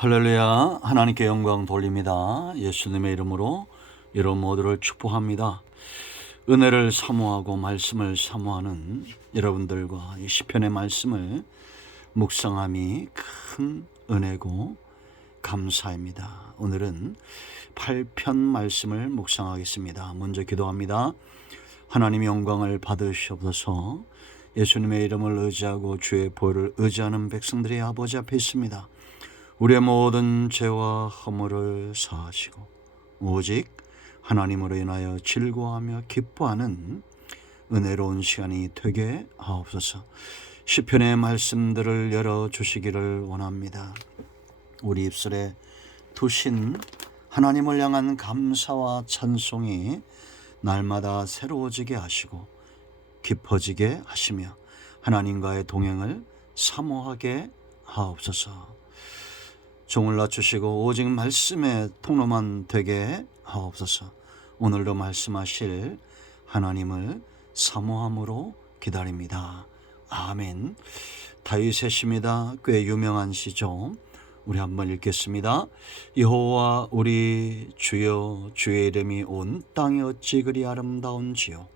할렐루야. 하나님께 영광 돌립니다. 예수님의 이름으로 여러분 모두를 축복합니다. 은혜를 사모하고 말씀을 사모하는 여러분들과 이 시편의 말씀을 묵상함이 큰 은혜고 감사입니다. 오늘은 8편 말씀을 묵상하겠습니다. 먼저 기도합니다. 하나님의 영광을 받으시옵소서. 예수님의 이름을 의지하고 주의 보혈을 의지하는 백성들의 아버지 앞에 있습니다. 우리의 모든 죄와 허물을 사하시고 오직 하나님으로 인하여 즐거워하며 기뻐하는 은혜로운 시간이 되게 하옵소서. 시편의 말씀들을 열어주시기를 원합니다. 우리 입술에 두신 하나님을 향한 감사와 찬송이 날마다 새로워지게 하시고 깊어지게 하시며 하나님과의 동행을 사모하게 하옵소서. 종을 낮추시고 오직 말씀의 통로만 되게 하옵소서. 오늘도 말씀하실 하나님을 사모함으로 기다립니다. 아멘. 다윗의 시입니다. 꽤 유명한 시죠. 우리 한번 읽겠습니다. 여호와 우리 주여, 주의 이름이 온 땅에 어찌 그리 아름다운지요.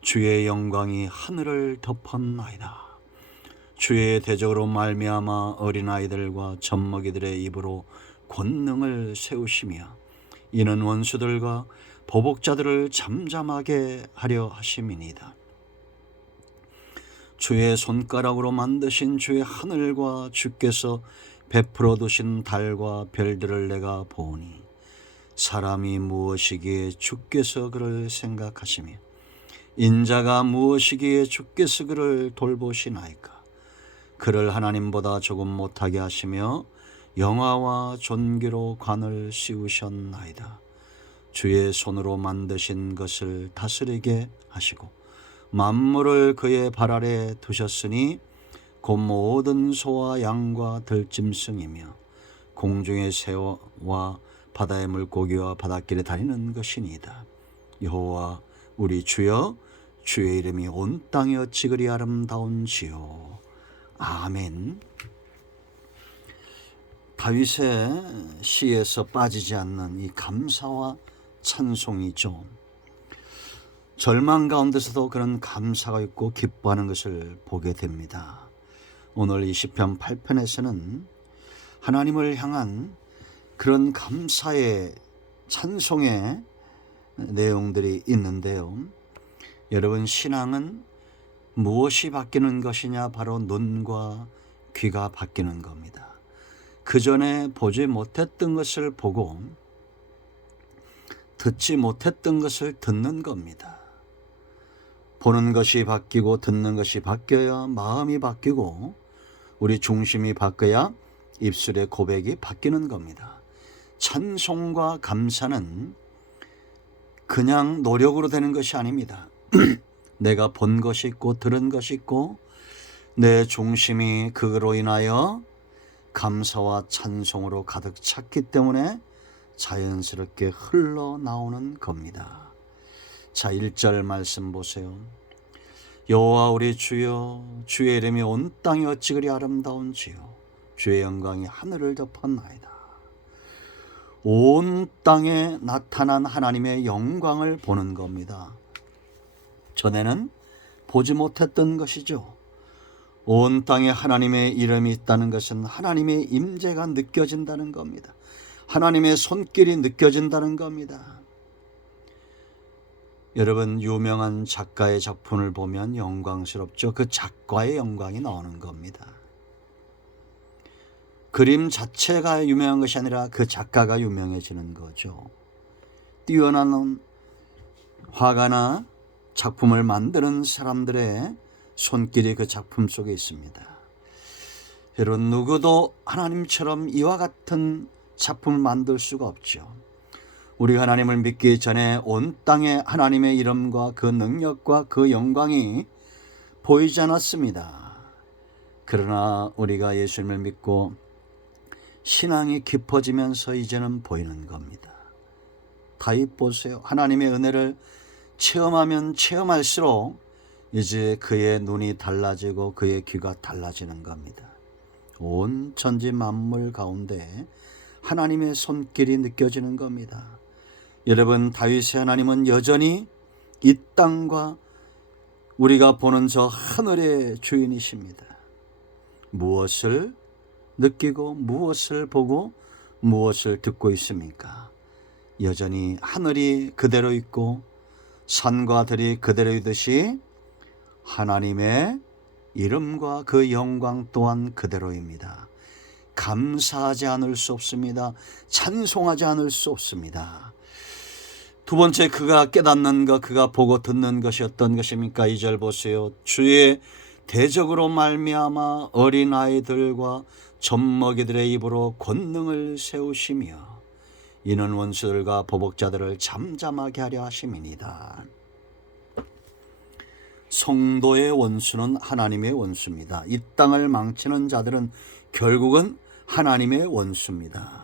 주의 영광이 하늘을 덮었나이다. 주의 대적으로 말미암아 어린아이들과 젖먹이들의 입으로 권능을 세우시며 이는 원수들과 보복자들을 잠잠하게 하려 하심이니이다. 주의 손가락으로 만드신 주의 하늘과 주께서 베풀어 두신 달과 별들을 내가 보니 사람이 무엇이기에 주께서 그를 생각하시며 인자가 무엇이기에 주께서 그를 돌보시나이까. 그를 하나님보다 조금 못하게 하시며 영화와 존귀로 관을 씌우셨나이다. 주의 손으로 만드신 것을 다스리게 하시고 만물을 그의 발 아래 두셨으니 곧 모든 소와 양과 들짐승이며 공중의 새와 바다의 물고기와 바닷길에 다니는 것이니이다. 여호와 우리 주여, 주의 이름이 온 땅에 어찌 그리 아름다운지요. 아멘. 다윗의 시에서 빠지지 않는 이 감사와 찬송이죠. 절망 가운데서도 그런 감사가 있고 기뻐하는 것을 보게 됩니다. 오늘 이 시편 8편에서는 하나님을 향한 그런 감사의 찬송의 내용들이 있는데요. 여러분, 신앙은 무엇이 바뀌는 것이냐? 바로 눈과 귀가 바뀌는 겁니다. 그 전에 보지 못했던 것을 보고 듣지 못했던 것을 듣는 겁니다. 보는 것이 바뀌고 듣는 것이 바뀌어야 마음이 바뀌고 우리 중심이 바뀌어야 입술의 고백이 바뀌는 겁니다. 찬송과 감사는 그냥 노력으로 되는 것이 아닙니다. 내가 본 것이 있고 들은 것이 있고 내 중심이 그로 인하여 감사와 찬송으로 가득 찼기 때문에 자연스럽게 흘러나오는 겁니다. 자, 1절 말씀 보세요. 여호와 우리 주여, 주의 이름이 온 땅에 어찌 그리 아름다운지요. 주의 영광이 하늘을 덮었나이다. 온 땅에 나타난 하나님의 영광을 보는 겁니다. 전에는 보지 못했던 것이죠. 온 땅에 하나님의 이름이 있다는 것은 하나님의 임재가 느껴진다는 겁니다. 하나님의 손길이 느껴진다는 겁니다. 여러분, 유명한 작가의 작품을 보면 영광스럽죠. 그 작가의 영광이 나오는 겁니다. 그림 자체가 유명한 것이 아니라 그 작가가 유명해지는 거죠. 뛰어난 화가나 작품을 만드는 사람들의 손길이 그 작품 속에 있습니다. 여러분, 누구도 하나님처럼 이와 같은 작품을 만들 수가 없죠. 우리가 하나님을 믿기 전에 온 땅에 하나님의 이름과 그 능력과 그 영광이 보이지 않았습니다. 그러나 우리가 예수님을 믿고 신앙이 깊어지면서 이제는 보이는 겁니다. 다윗 보세요. 하나님의 은혜를 체험하면 체험할수록 이제 그의 눈이 달라지고 그의 귀가 달라지는 겁니다. 온 천지 만물 가운데 하나님의 손길이 느껴지는 겁니다. 여러분, 다윗의 하나님은 여전히 이 땅과 우리가 보는 저 하늘의 주인이십니다. 무엇을 느끼고 무엇을 보고 무엇을 듣고 있습니까? 여전히 하늘이 그대로 있고 산과 들이 그대로 있듯이 하나님의 이름과 그 영광 또한 그대로입니다. 감사하지 않을 수 없습니다. 찬송하지 않을 수 없습니다. 두 번째, 그가 깨닫는 것, 그가 보고 듣는 것이 어떤 것입니까? 2절 보세요. 주의 대적으로 말미암아 어린아이들과 젖먹이들의 입으로 권능을 세우시며 이는 원수들과 보복자들을 잠잠하게 하려 하심이니이다. 성도의 원수는 하나님의 원수입니다. 이 땅을 망치는 자들은 결국은 하나님의 원수입니다.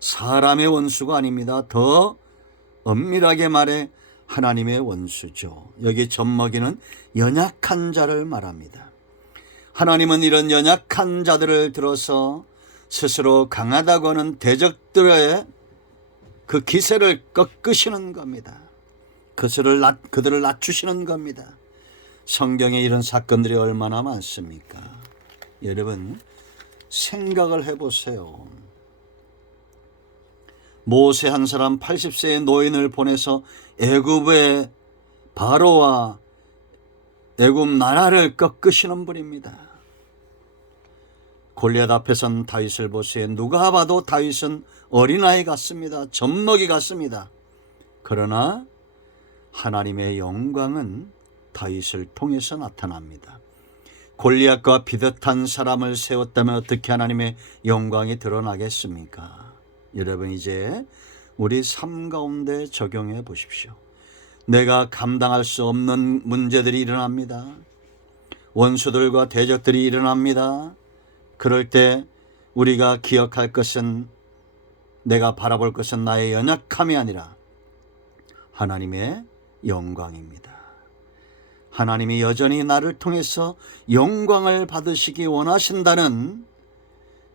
사람의 원수가 아닙니다. 더 엄밀하게 말해 하나님의 원수죠. 여기 젖먹이는 연약한 자를 말합니다. 하나님은 이런 연약한 자들을 들어서 스스로 강하다고 하는 대적들의 그 기세를 꺾으시는 겁니다. 그들을 낮추시는 겁니다. 성경에 이런 사건들이 얼마나 많습니까? 여러분, 생각을 해보세요. 모세 한 사람 80세의 노인을 보내서 애굽의 바로와 애굽 나라를 꺾으시는 분입니다. 골리앗 앞에선 다윗을 보세요. 누가 봐도 다윗은 어린아이 같습니다. 젖먹이 같습니다. 그러나 하나님의 영광은 다윗을 통해서 나타납니다. 골리앗과 비슷한 사람을 세웠다면 어떻게 하나님의 영광이 드러나겠습니까? 여러분, 이제 우리 삶 가운데 적용해 보십시오. 내가 감당할 수 없는 문제들이 일어납니다. 원수들과 대적들이 일어납니다. 그럴 때 우리가 기억할 것은, 내가 바라볼 것은 나의 연약함이 아니라 하나님의 영광입니다. 하나님이 여전히 나를 통해서 영광을 받으시기 원하신다는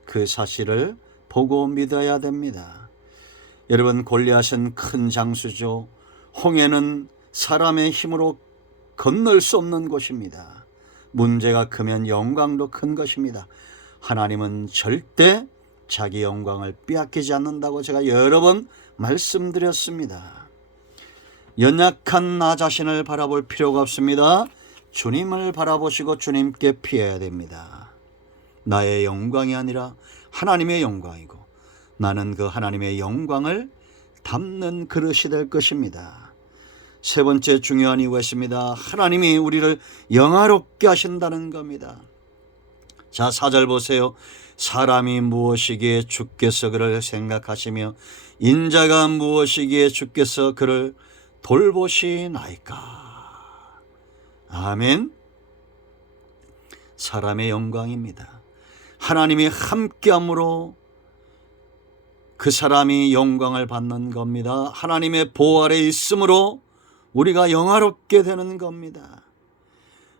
그 사실을 보고 믿어야 됩니다. 여러분, 골리앗은 큰 장수죠. 홍해는 사람의 힘으로 건널 수 없는 곳입니다. 문제가 크면 영광도 큰 것입니다. 하나님은 절대 자기 영광을 빼앗기지 않는다고 제가 여러 번 말씀드렸습니다. 연약한 나 자신을 바라볼 필요가 없습니다. 주님을 바라보시고 주님께 피해야 됩니다. 나의 영광이 아니라 하나님의 영광이고 나는 그 하나님의 영광을 담는 그릇이 될 것입니다. 세 번째 중요한 이유가 있습니다. 하나님이 우리를 영화롭게 하신다는 겁니다. 자, 4절 보세요. 사람이 무엇이기에 주께서 그를 생각하시며 인자가 무엇이기에 주께서 그를 돌보시나이까. 아멘. 사람의 영광입니다. 하나님이 함께함으로 그 사람이 영광을 받는 겁니다. 하나님의 보호 아래 있음으로 우리가 영화롭게 되는 겁니다.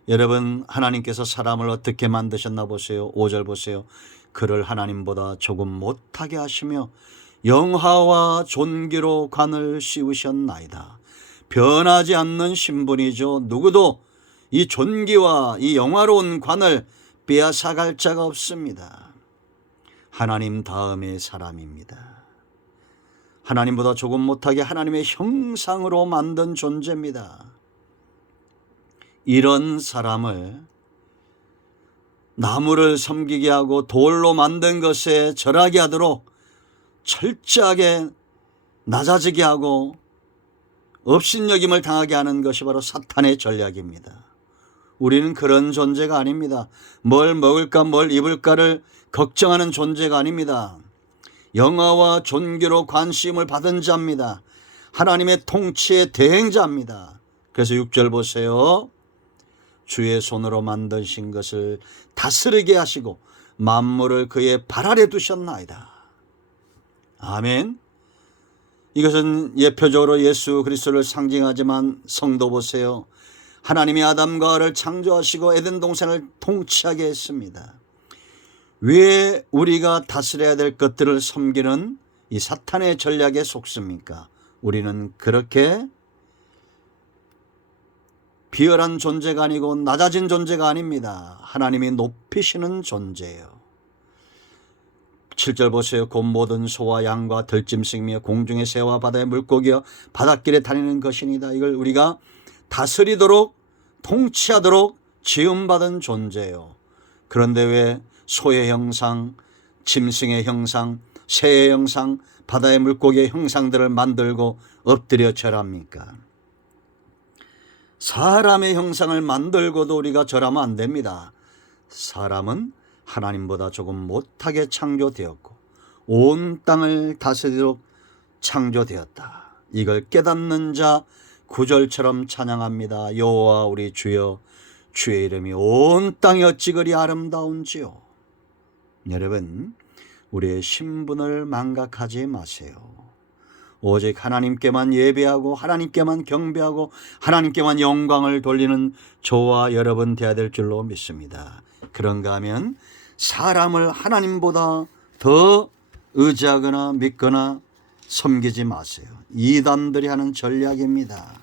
여러분, 하나님께서 사람을 어떻게 만드셨나 보세요. 5절 보세요. 그를 하나님보다 조금 못하게 하시며 영화와 존귀로 관을 씌우셨나이다. 변하지 않는 신분이죠. 누구도 이 존귀와 이 영화로운 관을 빼앗아갈 자가 없습니다. 하나님 다음의 사람입니다. 하나님보다 조금 못하게 하나님의 형상으로 만든 존재입니다. 이런 사람을 나무를 섬기게 하고 돌로 만든 것에 절하게 하도록 철저하게 낮아지게 하고 업신여김을 당하게 하는 것이 바로 사탄의 전략입니다. 우리는 그런 존재가 아닙니다. 뭘 먹을까 뭘 입을까를 걱정하는 존재가 아닙니다. 영화와 존귀로 관심을 받은 자입니다. 하나님의 통치의 대행자입니다. 그래서 6절 보세요. 주의 손으로 만드신 것을 다스리게 하시고 만물을 그의 발 아래 두셨나이다. 아멘. 이것은 예표적으로 예수 그리스도를 상징하지만 성도 보세요. 하나님이 아담과 하와를 창조하시고 에덴 동산을 통치하게 했습니다. 왜 우리가 다스려야 될 것들을 섬기는 이 사탄의 전략에 속습니까? 우리는 그렇게 비열한 존재가 아니고 낮아진 존재가 아닙니다. 하나님이 높이시는 존재예요. 7절 보세요. 곧 모든 소와 양과 들짐승이며 공중의 새와 바다의 물고기여 바닷길에 다니는 것이니다. 이걸 우리가 다스리도록 통치하도록 지음받은 존재예요. 그런데 왜 소의 형상, 짐승의 형상, 새의 형상, 바다의 물고기의 형상들을 만들고 엎드려 절합니까? 사람의 형상을 만들고도 우리가 절하면 안 됩니다. 사람은 하나님보다 조금 못하게 창조되었고 온 땅을 다스리도록 창조되었다. 이걸 깨닫는 자 9절처럼 찬양합니다. 여호와 우리 주여 주의 이름이 온 땅이 어찌 그리 아름다운지요. 여러분, 우리의 신분을 망각하지 마세요. 오직 하나님께만 예배하고 하나님께만 경배하고 하나님께만 영광을 돌리는 저와 여러분 되어야 될 줄로 믿습니다. 그런가 하면 사람을 하나님보다 더 의지하거나 믿거나 섬기지 마세요. 이단들이 하는 전략입니다.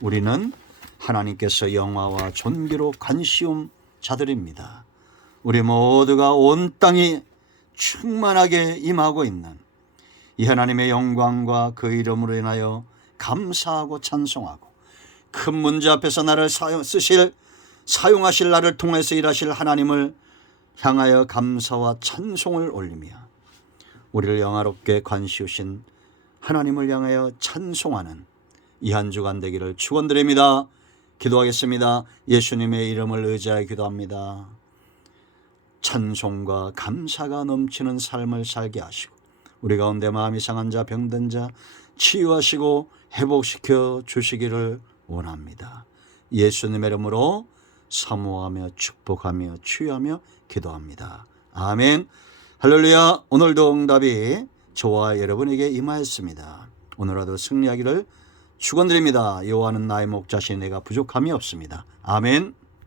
우리는 하나님께서 영화와 존귀로 관시움 자들입니다. 우리 모두가 온 땅이 충만하게 임하고 있는 이 하나님의 영광과 그 이름으로 인하여 감사하고 찬송하고 큰 문제 앞에서 나를 사용하실 나를 통해서 일하실 하나님을 향하여 감사와 찬송을 올리며 우리를 영화롭게 관시우신 하나님을 향하여 찬송하는 이 한 주간 되기를 축원드립니다. 기도하겠습니다. 예수님의 이름을 의지하여 기도합니다. 찬송과 감사가 넘치는 삶을 살게 하시고 우리 가운데 마음이 상한 자, 병든 자 치유하시고 회복시켜 주시기를 원합니다. 예수님의 이름으로 사모하며 축복하며 치유하며 기도합니다. 아멘. 할렐루야. 오늘도 응답이 저와 여러분에게 임하였습니다. 오늘라도 승리하기를 축원드립니다. 여호와는 나의 목자시니 내가 부족함이 없습니다. 아멘.